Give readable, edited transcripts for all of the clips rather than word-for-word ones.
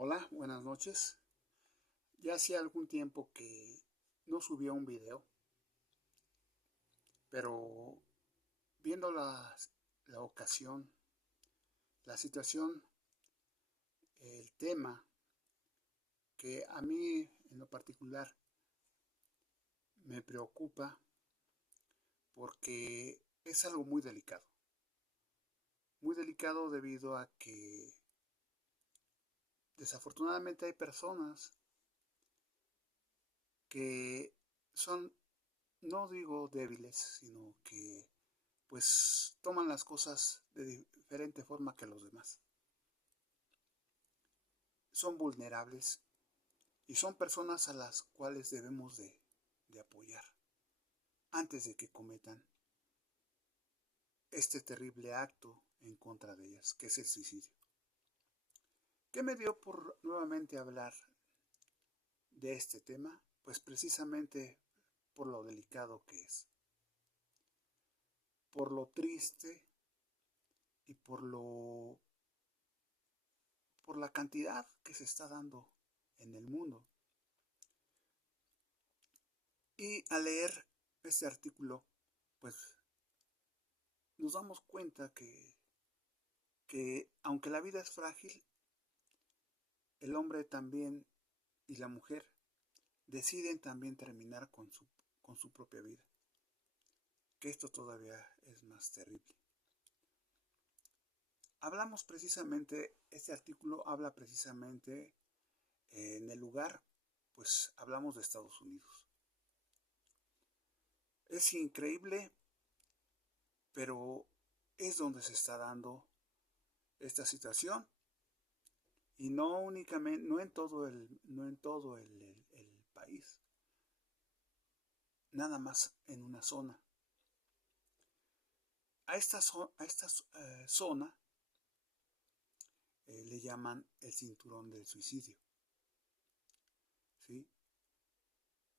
Hola, buenas noches. Ya hacía algún tiempo que no subía un video, pero viendo la ocasión, la situación, el tema que a mí en lo particular me preocupa porque es algo muy delicado debido a que desafortunadamente hay personas que son, no digo débiles, sino que pues toman las cosas de diferente forma que los demás. Son vulnerables y son personas a las cuales debemos de apoyar antes de que cometan este terrible acto en contra de ellas, que es el suicidio. ¿Qué me dio por nuevamente hablar de este tema? Pues precisamente por lo delicado que es, por lo triste y por la cantidad que se está dando en el mundo. Y al leer este artículo, pues nos damos cuenta que aunque la vida es frágil, el hombre también y la mujer deciden también terminar con su propia vida, que esto todavía es más terrible. Hablamos precisamente, este artículo habla precisamente en el lugar, pues hablamos de Estados Unidos. Es increíble, pero es donde se está dando esta situación y no únicamente, no en todo el país, nada más en una zona. A esta zona le llaman el cinturón del suicidio, ¿sí?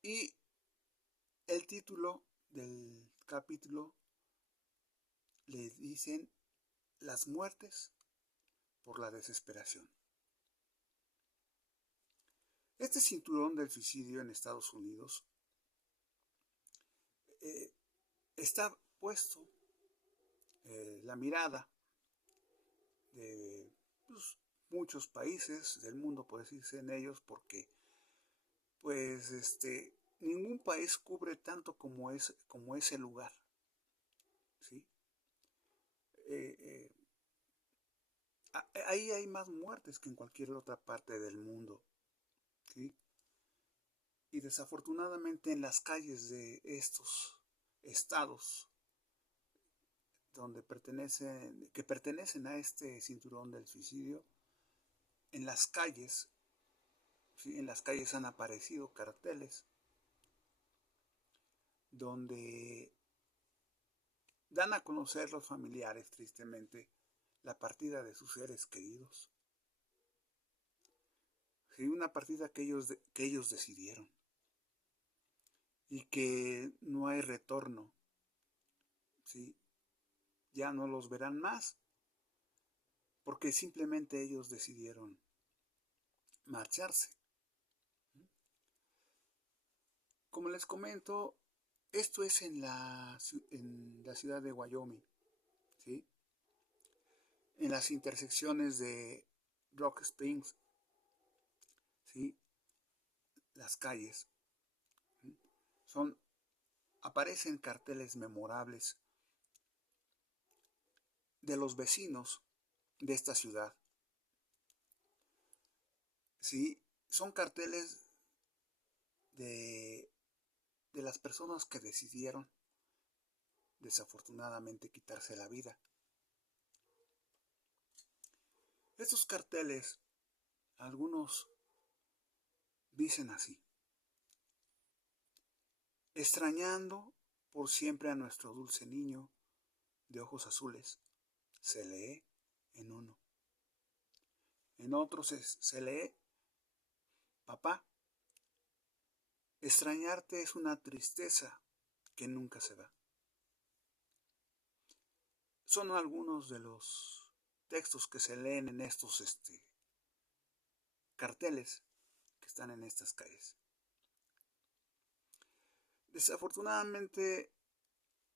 Y el título del capítulo le dicen las muertes por la desesperación. Este cinturón del suicidio en Estados Unidos eh, está puesto la mirada de pues, muchos países del mundo, por decirse en ellos, porque pues ningún país cubre tanto como ese lugar, ¿sí? Eh, eh, Ahí hay más muertes que en cualquier otra parte del mundo, ¿sí? Y desafortunadamente en las calles de estos estados que pertenecen a este cinturón del suicidio, en las calles, ¿sí? En las calles han aparecido carteles donde dan a conocer los familiares, tristemente, la partida de sus seres queridos. Sí, una partida que ellos decidieron y que no hay retorno, ¿sí? Ya no los verán más porque simplemente ellos decidieron marcharse. Como les comento, esto es en la ciudad de Wyoming, ¿sí? En las intersecciones de Rock Springs, ¿sí? Las calles, ¿sí? Aparecen carteles memorables de los vecinos de esta ciudad, ¿sí? Son carteles de, de las personas que decidieron desafortunadamente quitarse la vida. Estos carteles, algunos dicen así: extrañando por siempre a nuestro dulce niño de ojos azules, se lee en uno. En otro se lee: papá, extrañarte es una tristeza que nunca se va. Son algunos de los textos que se leen en estos carteles que están en estas calles. Desafortunadamente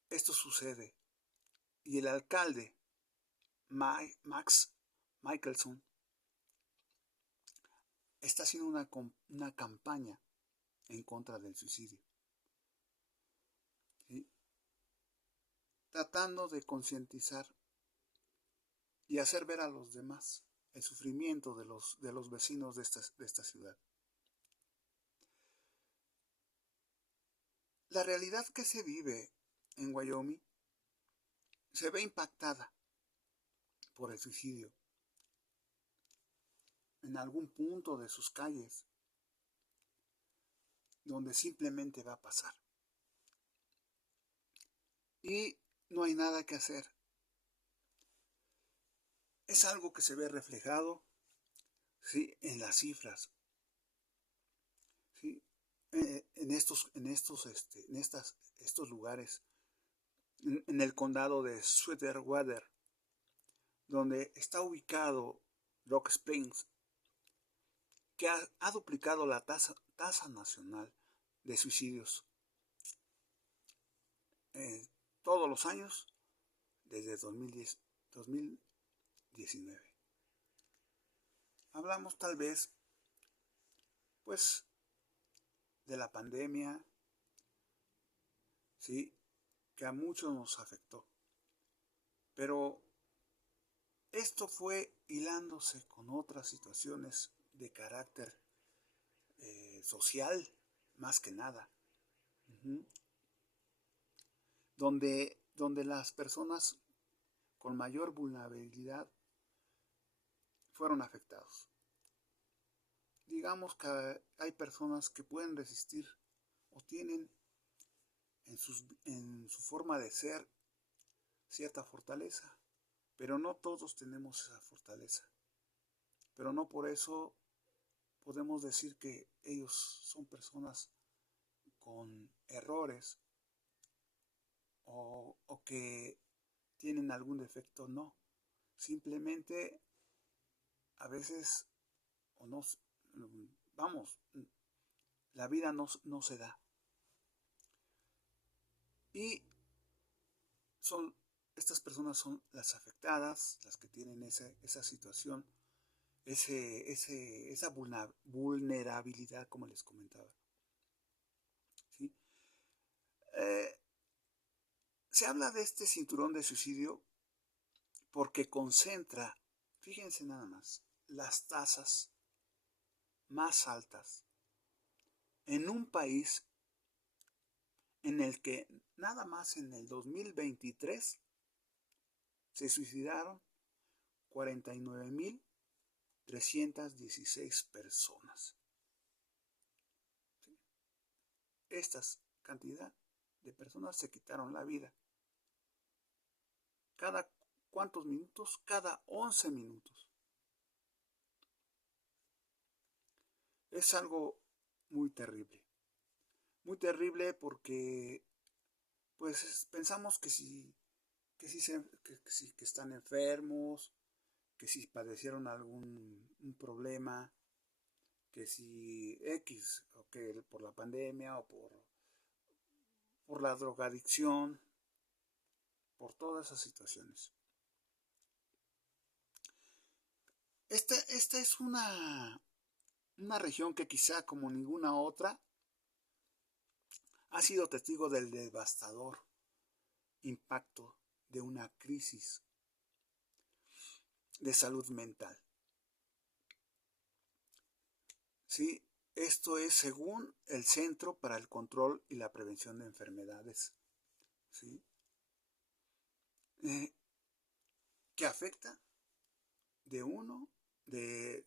esto sucede y el alcalde Max Mickelson está haciendo una campaña en contra del suicidio, ¿sí? Tratando de concientizar y hacer ver a los demás el sufrimiento de los vecinos de esta ciudad. La realidad que se vive en Wyoming se ve impactada por el suicidio en algún punto de sus calles, donde simplemente va a pasar. Y no hay nada que hacer. Es algo que se ve reflejado, ¿sí?, en las cifras, ¿sí? En estos lugares, en el condado de Sweetwater, donde está ubicado Rock Springs, que ha duplicado la tasa nacional de suicidios todos los años desde 2019. Hablamos tal vez, pues, de la pandemia, sí, que a muchos nos afectó. Pero esto fue hilándose con otras situaciones de carácter social, más que nada, donde las personas con mayor vulnerabilidad fueron afectados. Digamos que hay personas que pueden resistir o tienen en su forma de ser cierta fortaleza, pero no todos tenemos esa fortaleza. Pero no por eso podemos decir que ellos son personas con errores o que tienen algún defecto. No, simplemente a veces o no, vamos, la vida no se da. Y estas personas son las afectadas, las que tienen esa situación, esa vulnerabilidad, como les comentaba, ¿sí? Se habla de este cinturón de suicidio porque concentra, fíjense nada más, las tasas más altas en un país en el que nada más en el 2023 se suicidaron 49,316 personas. ¿Sí? Esta cantidad de personas se quitaron la vida. ¿Cada cuántos minutos? Cada 11 minutos. Es algo muy terrible. Muy terrible porque pues pensamos que que están enfermos, que si padecieron un problema, que si X, o que por la pandemia o por la drogadicción, por todas esas situaciones. Esta es una región que quizá como ninguna otra ha sido testigo del devastador impacto de una crisis de salud mental. ¿Sí? Esto es según el Centro para el Control y la Prevención de Enfermedades, ¿sí? Que afecta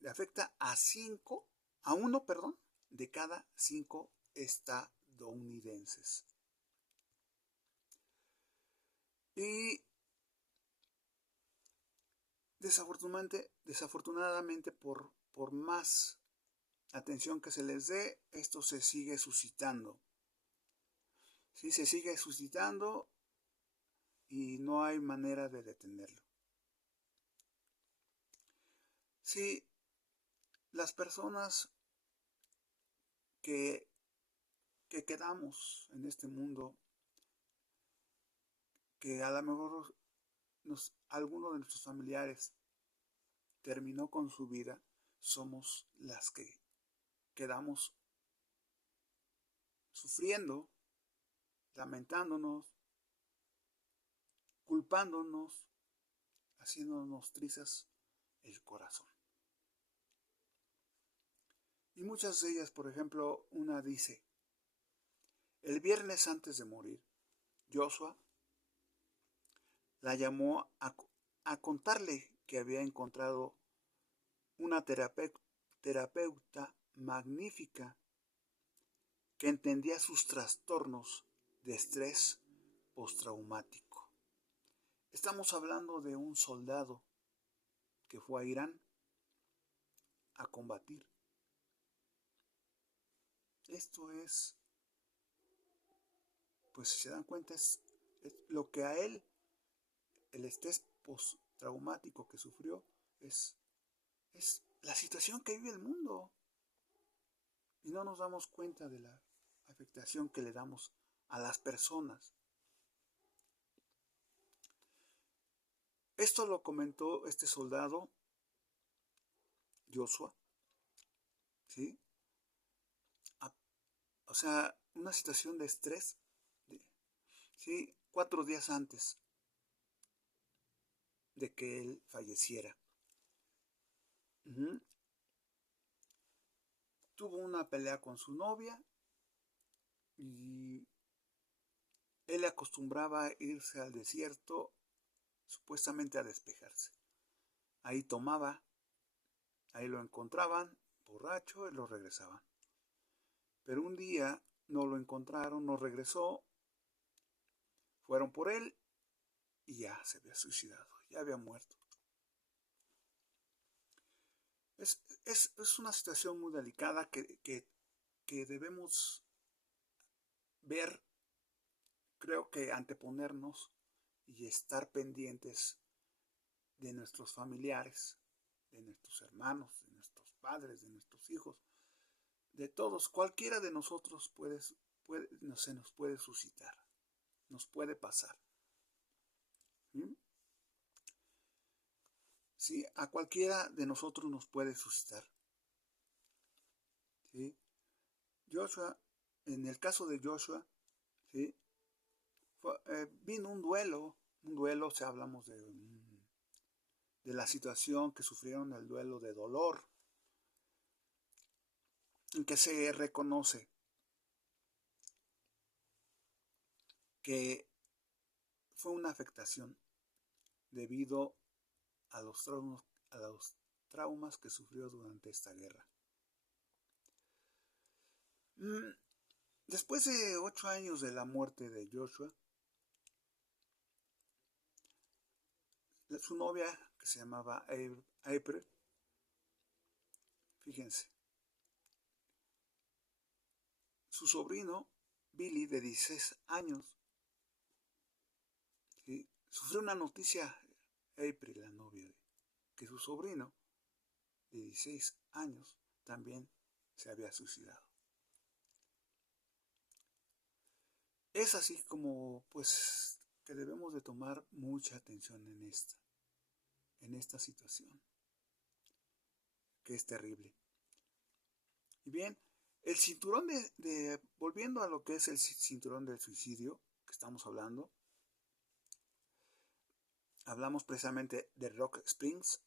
afecta a uno de cada 5 estadounidenses. Y desafortunadamente por más atención que se les dé, esto se sigue suscitando. Sí, se sigue suscitando y no hay manera de detenerlo. Sí, las personas que, que quedamos en este mundo, que a lo mejor alguno de nuestros familiares terminó con su vida, somos las que quedamos sufriendo, lamentándonos, culpándonos, haciéndonos trizas el corazón. Y muchas de ellas, por ejemplo, una dice: el viernes antes de morir, Joshua la llamó a contarle que había encontrado una terapeuta magnífica que entendía sus trastornos de estrés postraumático. Estamos hablando de un soldado que fue a Irán a combatir. Esto es, pues si se dan cuenta, es lo que a él, el estrés postraumático que sufrió, es la situación que vive el mundo. Y no nos damos cuenta de la afectación que le damos a las personas. Esto lo comentó este soldado, Joshua, ¿sí? O sea, una situación de estrés, ¿sí? 4 días antes de que él falleciera. Tuvo una pelea con su novia y él acostumbraba a irse al desierto supuestamente a despejarse. Ahí tomaba, ahí lo encontraban, borracho, y lo regresaban. Pero un día no lo encontraron, no regresó, fueron por él y ya se había suicidado, ya había muerto. Es una situación muy delicada que debemos ver, creo que anteponernos y estar pendientes de nuestros familiares, de nuestros hermanos, de nuestros padres, de nuestros hijos, de todos. Cualquiera de nosotros se nos puede suscitar, nos puede pasar. ¿Sí? Sí, a cualquiera de nosotros nos puede suscitar. ¿Sí? Joshua, en el caso de Joshua, ¿sí? Vino un duelo, si hablamos de la situación que sufrieron, el duelo de dolor, en que se reconoce que fue una afectación debido a los traumas que sufrió durante esta guerra. Después de 8 años de la muerte de Joshua, su novia, que se llamaba April, fíjense, su sobrino, Billy, de 16 años, ¿sí? Sufrió una noticia, April, la novia, que su sobrino, de 16 años, también se había suicidado. Es así como, pues, que debemos de tomar mucha atención en esta situación, que es terrible. Y bien, el cinturón volviendo a lo que es el cinturón del suicidio, que estamos hablando, hablamos precisamente de Rock Springs,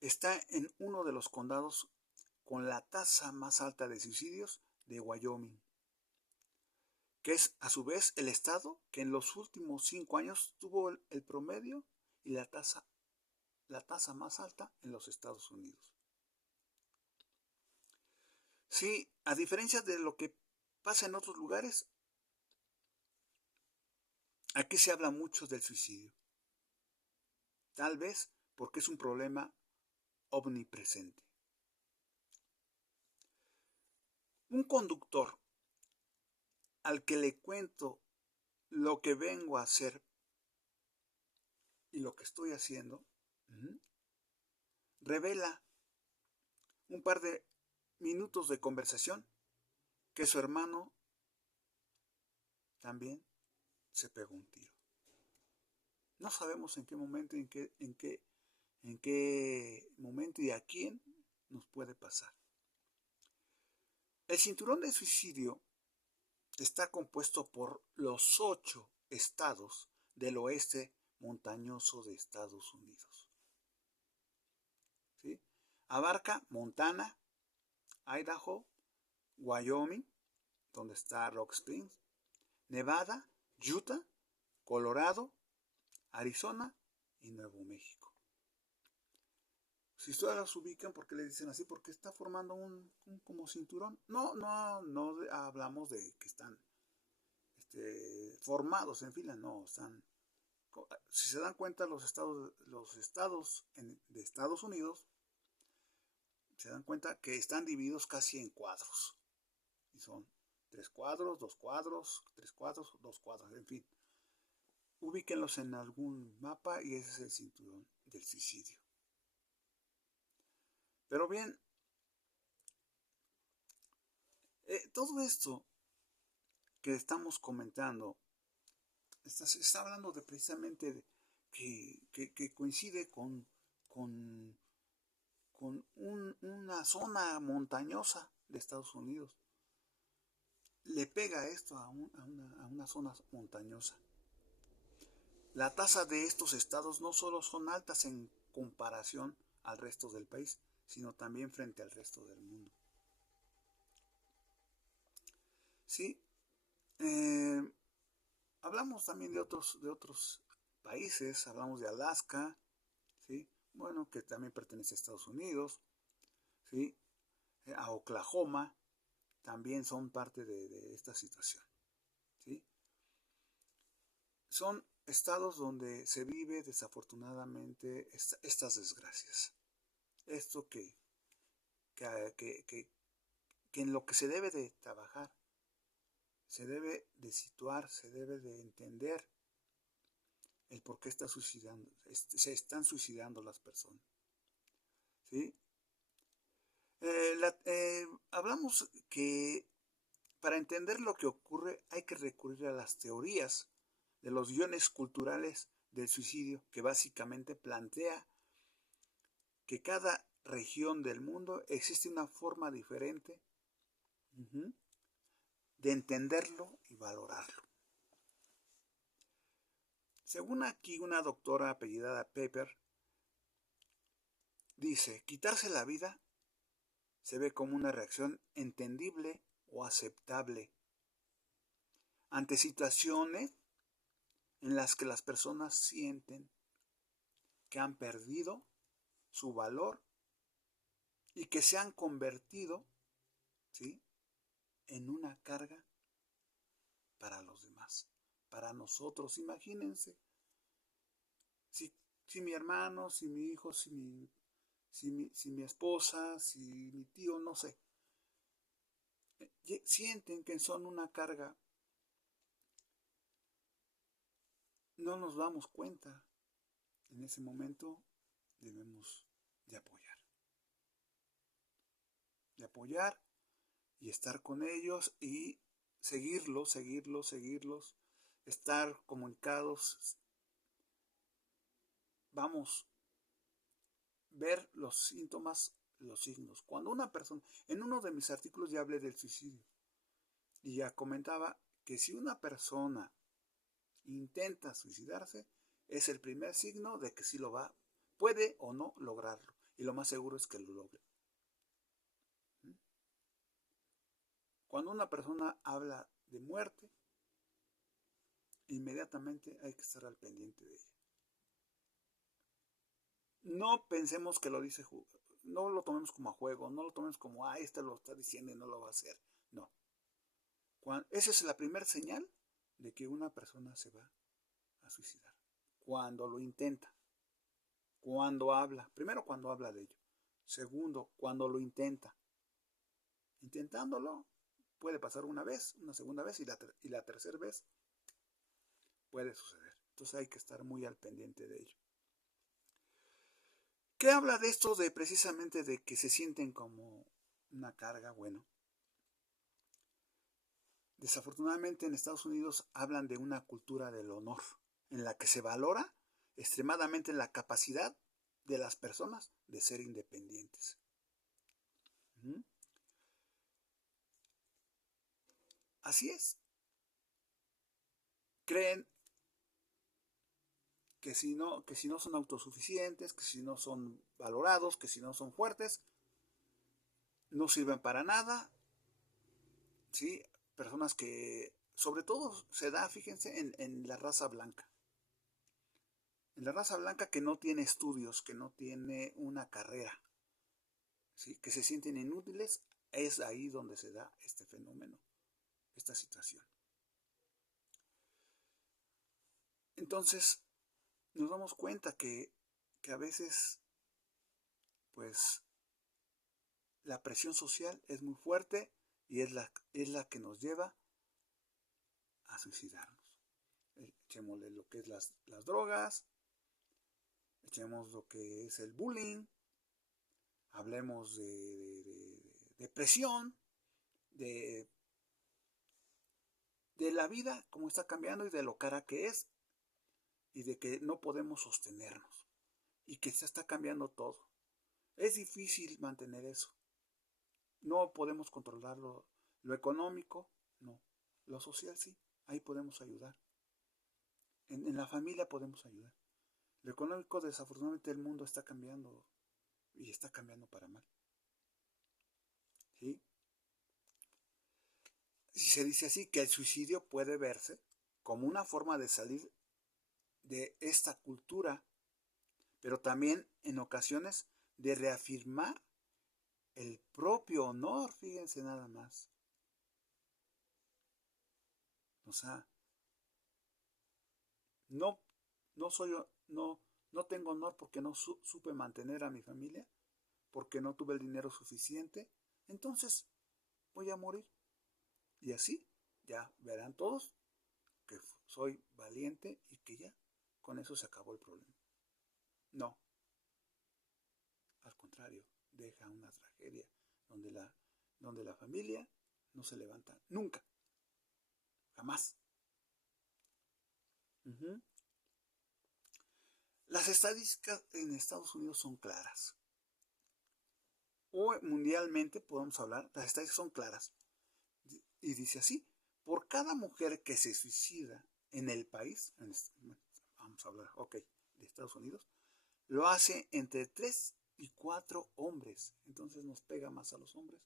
está en uno de los condados con la tasa más alta de suicidios de Wyoming, que es a su vez el estado que en los últimos 5 años tuvo el promedio y la tasa más alta en los Estados Unidos. Sí, a diferencia de lo que pasa en otros lugares, aquí se habla mucho del suicidio. Tal vez porque es un problema omnipresente. Un conductor al que le cuento lo que vengo a hacer y lo que estoy haciendo, revela un par de minutos de conversación, que su hermano también se pegó un tiro. No sabemos en qué momento, en qué momento y a quién nos puede pasar. El cinturón de suicidio está compuesto por los 8 estados del oeste montañoso de Estados Unidos. ¿Sí? Abarca Montana, Idaho, Wyoming, donde está Rock Springs, Nevada, Utah, Colorado, Arizona y Nuevo México. Si ustedes los ubican, ¿por qué le dicen así? Porque está formando un como cinturón. No hablamos de que están formados en fila, no, están. Si se dan cuenta, los estados de Estados Unidos, se dan cuenta que están divididos casi en cuadros. Y son 3 cuadros, 2 cuadros, 3 cuadros, 2 cuadros, en fin. Ubíquenlos en algún mapa y ese es el cinturón del suicidio. Pero bien, todo esto que estamos comentando se está hablando de precisamente que coincide con una zona montañosa de Estados Unidos. Le pega esto a una zona montañosa. La tasa de estos estados no solo son altas en comparación al resto del país, sino también frente al resto del mundo. Sí, hablamos también de otros países, hablamos de Alaska, ¿sí? Bueno, que también pertenece a Estados Unidos, ¿sí? A Oklahoma, también son parte de esta situación, ¿sí? Son estados donde se vive desafortunadamente estas desgracias. Esto que en lo que se debe de trabajar, se debe de situar, se debe de entender el por qué se están suicidando las personas. ¿Sí? Hablamos que para entender lo que ocurre hay que recurrir a las teorías de los guiones culturales del suicidio, que básicamente plantea que cada región del mundo existe una forma diferente de entenderlo y valorarlo. Según aquí una doctora apellidada Pepper, dice, quitarse la vida se ve como una reacción entendible o aceptable ante situaciones en las que las personas sienten que han perdido su valor y que se han convertido, ¿sí?, en una carga para los demás, para nosotros. Imagínense, si mi hermano, si mi hijo, si mi esposa, si mi tío, no sé, sienten que son una carga, no nos damos cuenta. En ese momento debemos de apoyar y estar con ellos y seguirlos, estar comunicados. Vamos, ver los síntomas, los signos. Cuando una persona, en uno de mis artículos ya hablé del suicidio y ya comentaba que si una persona intenta suicidarse, es el primer signo de que sí lo puede o no lograrlo. Y lo más seguro es que lo logre. Cuando una persona habla de muerte, inmediatamente hay que estar al pendiente de ella. No pensemos que lo dice, no lo tomemos como a juego, no lo tomemos como, este lo está diciendo y no lo va a hacer. No. Esa es la primera señal de que una persona se va a suicidar. Cuando lo intenta. Cuando habla. Primero, cuando habla de ello. Segundo, cuando lo intenta. Intentándolo, puede pasar una vez, una segunda vez y la tercera vez puede suceder. Entonces hay que estar muy al pendiente de ello. ¿Qué habla de esto de precisamente de que se sienten como una carga? Bueno, desafortunadamente en Estados Unidos hablan de una cultura del honor, en la que se valora extremadamente la capacidad de las personas de ser independientes. ¿Mm? Así es. Creen que si no son autosuficientes, que si no son valorados, que si no son fuertes, no sirven para nada, ¿sí? Personas que, sobre todo se da, fíjense, en la raza blanca. En la raza blanca que no tiene estudios, que no tiene una carrera, ¿sí? Que se sienten inútiles, es ahí donde se da este fenómeno, esta situación. Entonces, nos damos cuenta que a veces, pues, la presión social es muy fuerte y es la que nos lleva a suicidarnos. Echémosle lo que es las drogas, echemos lo que es el bullying, hablemos de depresión, de, de la vida, cómo está cambiando y de lo cara que es, y de que no podemos sostenernos, y que se está cambiando todo. Es difícil mantener eso. No podemos controlar lo económico, no. Lo social sí, ahí podemos ayudar. En la familia podemos ayudar. Lo económico, desafortunadamente, el mundo está cambiando y está cambiando para mal. ¿Sí? Si se dice así, que el suicidio puede verse como una forma de salir de esta cultura, pero también en ocasiones de reafirmar el propio honor, fíjense nada más. O sea, no, no soy, no, no tengo honor porque no supe mantener a mi familia, porque no tuve el dinero suficiente, entonces voy a morir. Y así ya verán todos que soy valiente y que ya con eso se acabó el problema. No, al contrario, deja una tragedia donde la familia no se levanta nunca, jamás. Uh-huh. Las estadísticas en Estados Unidos son claras. O mundialmente podemos hablar, las estadísticas son claras. Y dice así, por cada mujer que se suicida en el país, vamos a hablar, ok, de Estados Unidos, lo hace entre 3 y 4 hombres. Entonces nos pega más a los hombres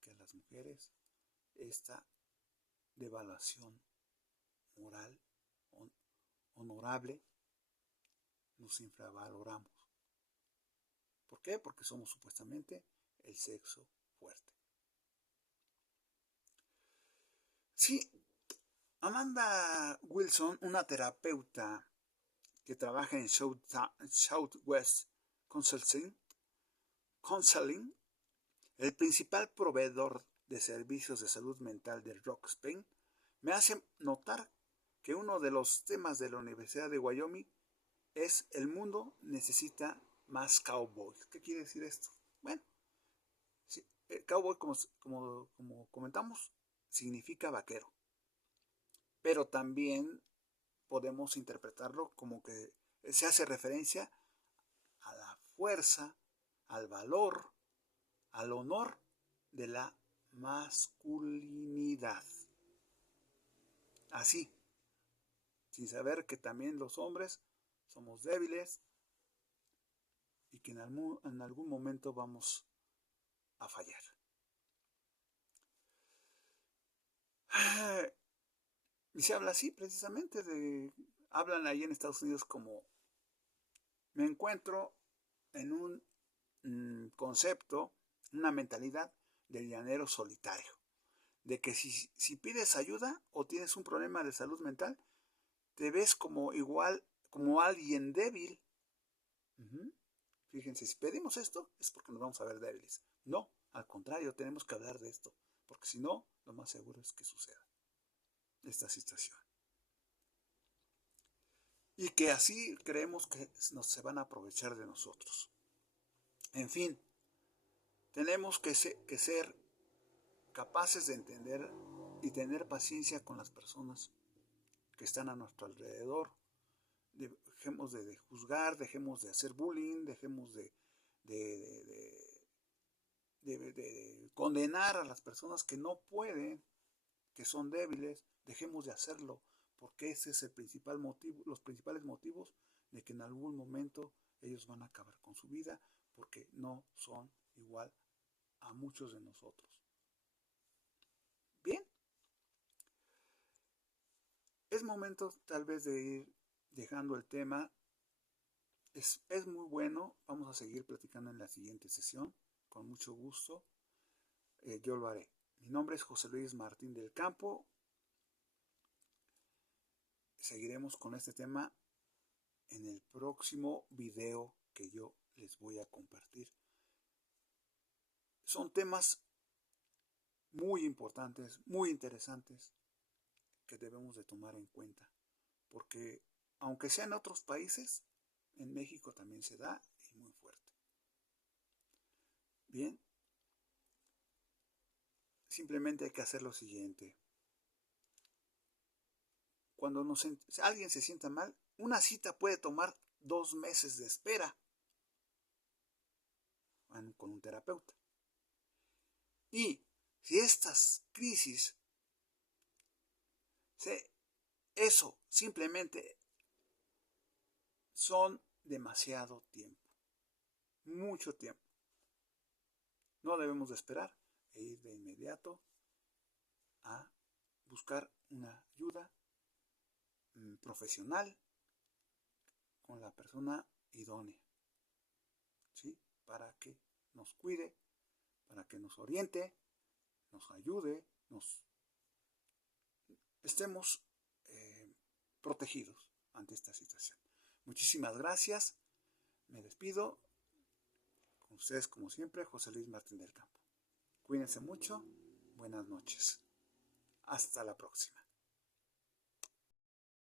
que a las mujeres esta devaluación moral, honorable, nos infravaloramos. ¿Por qué? Porque somos supuestamente el sexo fuerte. Sí, Amanda Wilson, una terapeuta que trabaja en Southwest Counseling, el principal proveedor de servicios de salud mental de Rock Spain, me hace notar que uno de los temas de la Universidad de Wyoming es el mundo necesita más cowboys. ¿Qué quiere decir esto? Bueno, sí, el cowboy, como comentamos, significa vaquero, pero también podemos interpretarlo como que se hace referencia a la fuerza, al valor, al honor de la masculinidad. Así, sin saber que también los hombres somos débiles y que en algún momento vamos a fallar. Y se habla así precisamente hablan ahí en Estados Unidos como me encuentro en un concepto, una mentalidad del llanero solitario. De que si pides ayuda o tienes un problema de salud mental, te ves como igual, como alguien débil. Uh-huh. Fíjense, si pedimos esto es porque nos vamos a ver débiles. No, al contrario, tenemos que hablar de esto, porque si no, lo más seguro es que suceda esta situación. Y que así creemos que se van a aprovechar de nosotros. En fin, tenemos que ser capaces de entender y tener paciencia con las personas que están a nuestro alrededor. Dejemos de juzgar, dejemos de hacer bullying, dejemos de, de condenar a las personas que no pueden, que son débiles. Dejemos de hacerlo, porque ese es el principal motivo, los principales motivos de que en algún momento ellos van a acabar con su vida, porque no son igual a muchos de nosotros. Bien, es momento tal vez de ir dejando el tema. Es muy bueno, vamos a seguir platicando en la siguiente sesión, con mucho gusto, yo lo haré. Mi nombre es José Luis Martín del Campo. Seguiremos con este tema en el próximo video que yo les voy a compartir. Son temas muy importantes, muy interesantes, que debemos de tomar en cuenta, porque aunque sea en otros países, en México también se da, y muy fuerte. Bien, simplemente hay que hacer lo siguiente. Cuando alguien se sienta mal, una cita puede tomar 2 meses de espera con un terapeuta. Y si estas crisis, eso simplemente son demasiado tiempo, mucho tiempo. No debemos de esperar e ir de inmediato a buscar una ayuda profesional con la persona idónea, ¿sí? Para que nos cuide, para que nos oriente, nos ayude, estemos protegidos ante esta situación. Muchísimas gracias. Me despido. Con ustedes, como siempre, José Luis Martín del Campo. Cuídense mucho. Buenas noches. Hasta la próxima.